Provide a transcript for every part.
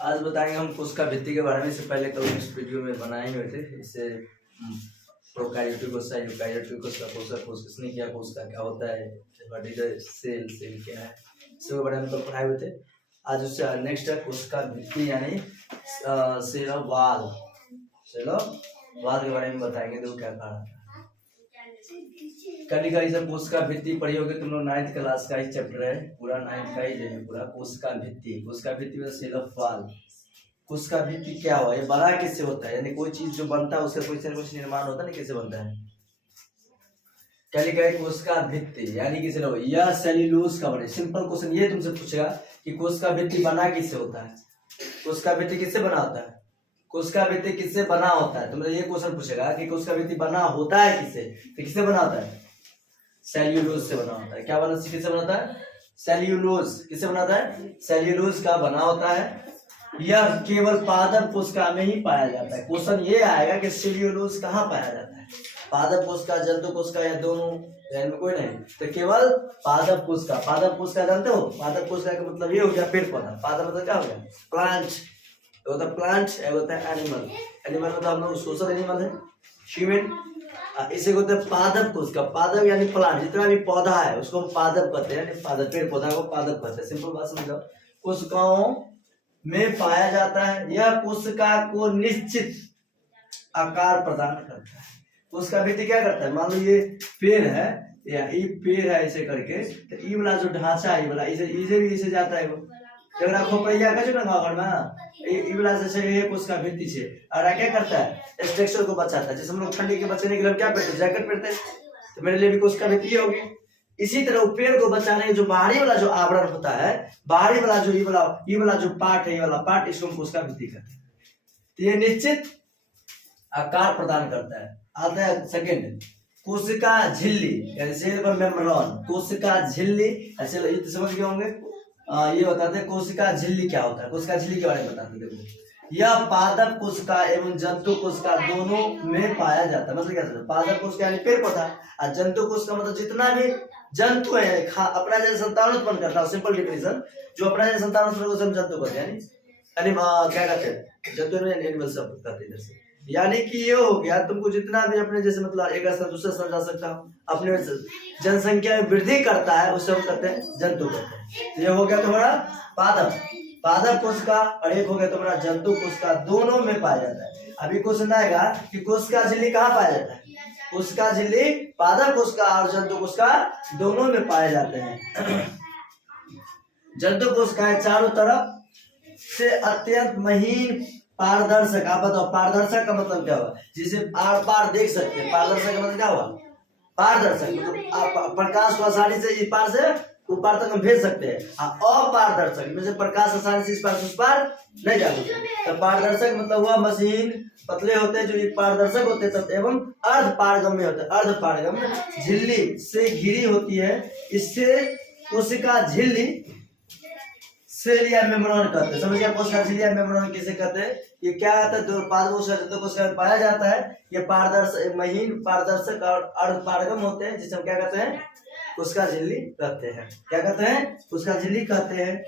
आज बताएंगे हम कोशिका भित्ति के बारे में। इससे पहले कल इस वीडियो में बनाए हुए थे। इससे प्रोकैरियोटिक कोशिका, यूकैरियोटिक कोशिका, कोशिका क्या, कोशिका क्या होता है, what is the cell, cell क्या है, इसके बारे में कल पढ़ाए हुए थे। आज उससे नेक्स्ट है कोशिका भित्ति यानी cell of wall. Cell of wall के बारे में बताएंगे। देखो क्या कहा कल सब कोशिका भित्ति पढ़ी होगी तुम लोग। 9th क्लास का ही चैप्टर है, पूरा 9th का ही है पूरा। कोशिका भित्ति, कोशिका भित्ति में सेल ऑफ वॉल। कोशिका भित्ति क्या हुआ, ये बना किससे होता है, यानी कोई चीज जो बनता है उसका कुछ न कुछ निर्माण होता है ना, कैसे बनता है। कल कोशिका भित्ति यानी किसे लोग, यह सेल्यूलोज का बने। सिंपल क्वेश्चन ये तुमसे पूछेगा कि कोशिका भित्ति बना किससे होता है, कोशिका भित्ति किससे बना होता है, कोशिका भित्ति किससे बना होता है। तुमसे ये क्वेश्चन पूछेगा कि कोशिका भित्ति बना होता है किससे, तो किससे बना होता है, सेल्यूलोज से बना होता है। क्या बना, किससे बनाता है, सेल्यूलोज। किससे बनाता है, सेल्यूलोज का बना होता है। यह केवल पादप कोशिका में ही पाया जाता है। क्वेश्चन ये आएगा कि सेल्यूलोज कहाँ पाया जाता है, पादप कोशिका, जंतु कोशिका या दोनों, में कोई नहीं, तो केवल पादप कोशिका। पादप कोशिका जानते हो, पादप कोशिका का मतलब ये हो गया पेड़ पौधा। पादप मतलब क्या हो गया, प्लांट। तो होता है प्लांट, होता है एनिमल। एनिमल मतलब हम लोग सोशल एनिमल है, ह्यूमन। इसे कहते हैं पादप कोशिका। पादप यानी प्लांट, जितना भी पौधा है उसको हम पादप कहते हैं, यानी पादप, पेड़ पौधा को पादप कहते हैं। सिंपल बात समझो, कोशिकाओं में पाया जाता है। यह कोशिका को निश्चित आकार प्रदान करता है। कोशिका भित्ति क्या करता है, मान लो ये पेड़ है या ये पेड़ है, ऐसे करके तो ये वाला जो ढांचा है, ये वाला इसे भी इसे जाता है। वो जगह खोपड़िया का जो ना घर में ये वाला से ये कोशिका भित्ति से, और क्या करता है, स्ट्रक्चर को बचाता है। जैसे हम लोग ठंडी के बचने के लिए क्या पहनते हैं, जैकेट पहनते हैं, तो मेरे लिए भी कोशिका भित्ति होगी। इसी तरह पेड़ को बचाने जो बाहरी वाला जो आवरण होता है, बाहरी वाला जो ये वाला जो पार्ट है, ये वाला पार्ट, इसको हम कोशिका भित्ति कहते हैं। तो ये निश्चित आकार प्रदान करता है। आता है सेकंड, कोशिका झिल्ली यानी सेल मेम्ब्रेन। कोशिका झिल्ली ऐसे समझ गए होंगे। ये बताते हैं कोशिका झिल्ली क्या होता है। कोशिका झिल्ली के बारे में बताते हैं। देखो, यह पादप कोशिका एवं जंतु कोशिका दोनों में पाया जाता है। मतलब क्या, पादप कोशिका यानी पेड़ पौधा, और जंतु कोशिका मतलब जितना भी जंतु है अपना जैसे संतान उत्पन्न करता है। सिंपल डिफिनेशन, जो अपना जैसे संतान उत्पन्न करता है जंतु कहते हैं, यानी क्या कहते हैं, जंतु एनिमल सब कहते हैं। जैसे यानी कि ये हो गया, तुमको जितना भी अपने जैसे मतलब एक स्थान दूसरे स्थान जा सकता हूँ, अपने जनसंख्या में वृद्धि करता है उसे हम कहते हैं जंतु कहते हैं। ये हो गया तुम्हारा पादप, पादप कोशिका, और एक हो गया तुम्हारा जंतु कोशिका, दोनों में पाया जाता है। अभी क्वेश्चन आएगा कि कोशिका झिल्ली कहाँ पाया जाता है। कोशिका झिल्ली पादप कोशिका और जंतु कोशिका दोनों में पाए जाते हैं। जंतु कोशिकाएं चारों तरफ से अत्यंत महीन पारदर्शक। आप बताओ पारदर्शक का मतलब क्या हुआ, जिसे आर पार देख सकते हैं। पारदर्शक का मतलब क्या हुआ, पारदर्शक मतलब आप प्रकाश को आसानी से इस पार से उस पार तक हम भेज सकते हैं। अपारदर्शक में से प्रकाश आसानी से इस पार से उस पार नहीं जा सकते। तो पारदर्शक मतलब हुआ मशीन, पतले होते हैं जो ये पारदर्शक होते हैं, एवं अर्ध पारगम्य होते हैं। अर्ध पारगम्य झिल्ली से घिरी होती है। इससे कोशिका झिल्ली सेल या मेम्ब्रेन कहते हैं। समझ गया, कोशिका झिल्ली या मेम्ब्रेन किसे कहते हैं। ये क्या आता है, दो पादप कोशिका में पाया जाता है। ये पारदर्शक, महीन पारदर्शक और अर्धपारगम होते हैं, जिसे हम क्या कहते हैं, कोशिका झिल्ली कहते हैं। क्या कहते हैं, कोशिका झिल्ली कहते हैं।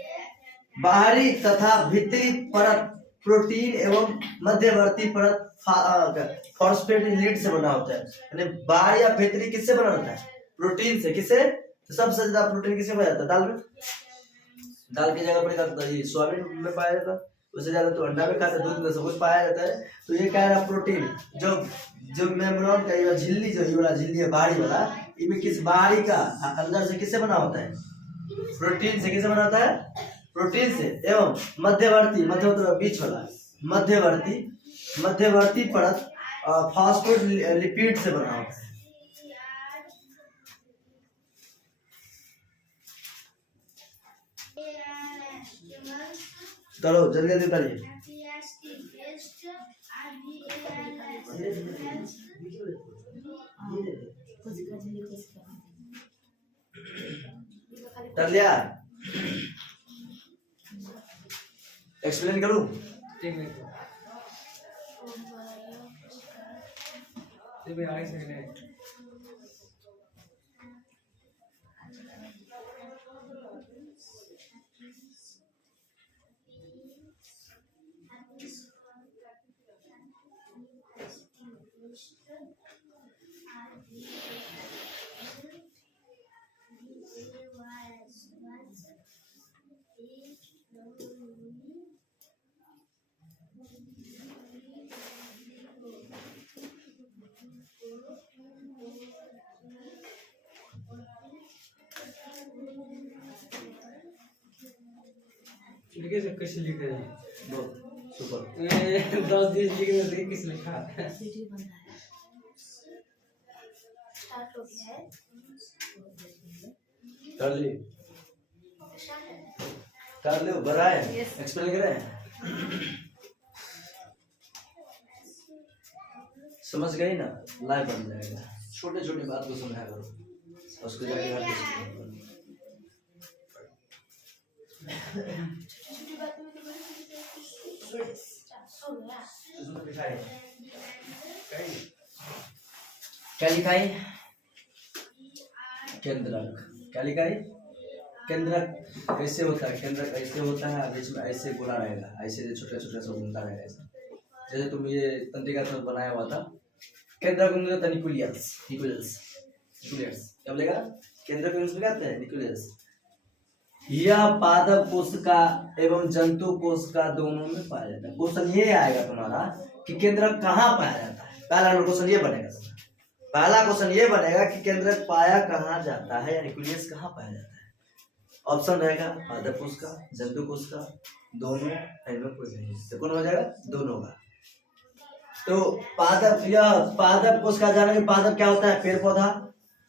बाहरी तथा भीतरी परत प्रोटीन एवं मध्यवर्ती परत फॉस्फेटिलिड से बना होता है। यानी बाहरी या भीतरी किससे बना होता है, प्रोटीन से। किससे, तो सबसे ज्यादा प्रोटीन किससे पाया जाता है, दाल में। दाल की जगह पर ये सोयाबीन में पाया जाता है, उससे ज्यादा तो अंडा में खाते हैं, दूध में सब कुछ पाया जाता है। तो ये क्या है, प्रोटीन जो मेम्ब्रेन का ये झिल्ली, जो ये वाला झिल्ली है बाहरी वाला, इनमें किस बाहरी का अंदर से किससे बना होता है, प्रोटीन से। किससे बना होता है, प्रोटीन से। एवं मध्यवर्ती, मतलब बीच वाला मध्यवर्ती परत फॉस्फोलिपिड से बना होता है। चलो जल्दी जल्दी करिए। कर लिया, एक्सप्लेन करूं। लिखे से कैसे लिख रहे हैं? बहुत सुपर। 10 दिन लिखने से किस लिखा है? वीडियो बन रहा है, स्टार्ट हो गया है। कर ली, कर लो, बड़ा है, एक्सप्लेन करें। समझ गई ना, लाइव बन जाएगा। छोटे छोटे बात को समझा करो, उसको जाके हर किसी को बोलो। छोटी बात में तो उसमें लिखाई क्या लिखाई? केंद्रक। क्या लिखाई? केंद्रक कैसे होता है? केंद्रक ऐसे होता है, बीच में ऐसे गोला रहेगा, ऐसे छोटा छोटा सा घूमता रहेगा ऐसा। जैसे तुम ये तंत्रिका से बनाया हुआ था, केंद्रक को मिलता है न्यूक्लियस। न्यूक्लियस क्या बोलेगा? केंद्रक को इंग्लिश में कहते हैं न्यूक्लियस। यह पादप कोशिका एवं जंतु कोशिका दोनों में पाया जाता है। क्वेश्चन ये आएगा तुम्हारा कि केंद्रक कहाँ पाया जाता है। पहला क्वेश्चन ये बनेगा, पहला क्वेश्चन ये बनेगा कि केंद्रक पाया कहाँ जाता है, या न्यूक्लियस कहाँ पाया जाता है। ऑप्शन रहेगा पादप कोशिका, जंतु कोशिका, दोनों, इनमें कोई नहीं। तो कौन हो जाएगा? दोनों का। तो पादप, यह पादप कोशिका जानेंगे। पादप क्या होता है? पेड़ पौधा।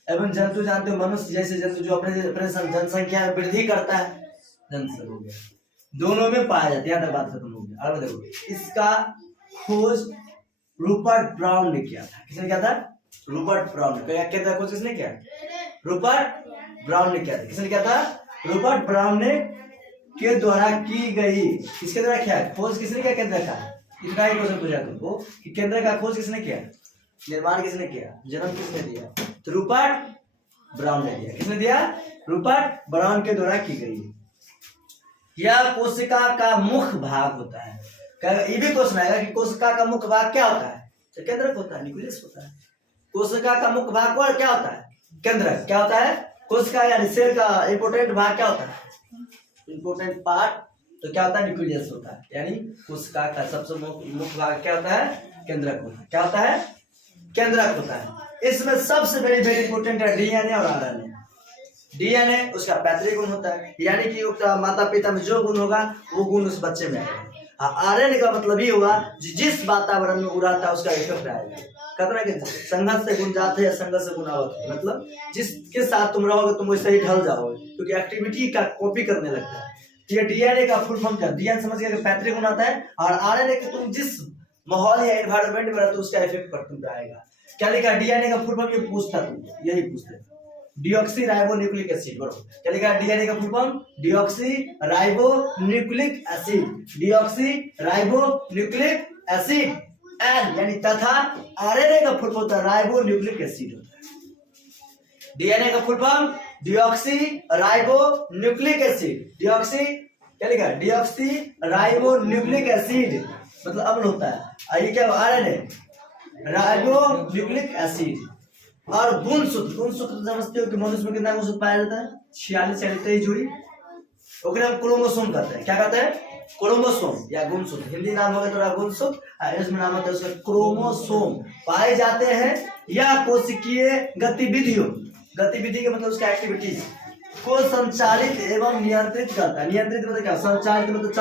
एवं जंतु जानते हो, मनुष्य जैसे जंतु जो अपने जनसंख्या में वृद्धि करता है, जंतु हो गया। दोनों में पाया जाता है। यहाँ तक बात खत्म हो गया। अब देखो, इसका खोज रूपर्ट ब्राउन ने किया था। किसने किया था? रूपर्ट ब्राउन ने। क्या खोज किसने किया? रूपर्ट ब्राउन ने किया था। किसने किया था? रूपर्ट ब्राउन ने के द्वारा की गई। किसके द्वारा किया? खोज किसने किया केंद्र का? इतना ही क्वेश्चन पूछा तुमको कि केंद्र का खोज किसने किया, निर्माण किसने किया, जन्म किसने दिया? तो रूपर्ट ब्राउन ने दिया। किसने दिया? रूपर्ट ब्राउन के द्वारा की गई। यह कोशिका का मुख्य भाग होता है। ये भी क्वेश्चन आएगा कि कोशिका का मुख्य भाग क्या होता है? तो केंद्रक होता है, न्यूक्लियस होता है। कोशिका का मुख्य भाग कौन क्या होता है? केंद्रक। क्या होता है? कोशिका यानी सेल का इंपोर्टेंट भाग क्या होता है? इंपोर्टेंट पार्ट तो क्या होता है? न्यूक्लियस होता है। यानी कोशिका का सबसे मुख्य भाग क्या होता है? केंद्रक होता है। क्या होता है? केंद्रक होता है। इसमें सबसे वेरी इंपोर्टेंट है डीएनए और आरएनए। डीएनए उसका पैतृक गुण होता है, यानी कि उसका माता पिता में जो गुण होगा वो गुण उस बच्चे में आएगा। आरएनए का मतलब ये हुआ जिस वातावरण में उड़ाता है उसका इफेक्ट आएगा। कहते हैं कि संघर्ष से गुण जाते हैं, संघर्ष से गुण आवत है। मतलब जिसके साथ तुम रहोगे तुम वैसे ही ढल जाओगे, क्योंकि एक्टिविटी का कॉपी करने लगता है। ये डीएनए का फुल फॉर्म क्या? डीएनए समझ गया कि पैतृक गुण आता है, और आरएनए कि तुम जिस माहौल या एनवायरनमेंट में रहते हो उसका इफेक्ट पर तुम पे आएगा। क्या लिखा? डीएनए का फुल फॉर्म ये पूछता तुमको, यही पूछते हैं, डीऑक्सी राइबो न्यूक्लिक एसिड। बरोबर। क्या लिखा? डीएनए का full form deoxy ribo nucleic acid. Deoxy ribo nucleic acid and यानी तथा। आरएनए का फुल फॉर्म होता है राइबो न्यूक्लिक एसिड होता है। डीएनए का full form deoxy ribo nucleic acid. Deoxy क्या लिखा? डीऑक्सी राइबो न्यूक्लिक एसिड मतलब अम्ल होता है। ये क्या? RNA ribo nucleic acid. और गुणसूत्र समझते हो कि मनुष्य में कितना गुणसूत्र पाया जाता है? 46 या 23 जोड़ी। ओकरे हम क्रोमोसोम कहते हैं। क्या कहते हैं? क्रोमोसोम या गुणसूत्र। हिंदी नाम होगा थोड़ा गुणसूत्र, इंग्लिश में नाम होता है उसका क्रोमोसोम। पाए जाते हैं या कोशिकीय गतिविधियों, गतिविधि के मतलब उसका एक्टिविटीज को संचालित एवं नियंत्रित करता है। नियंत्रित मतलब क्या? संचालित मतलब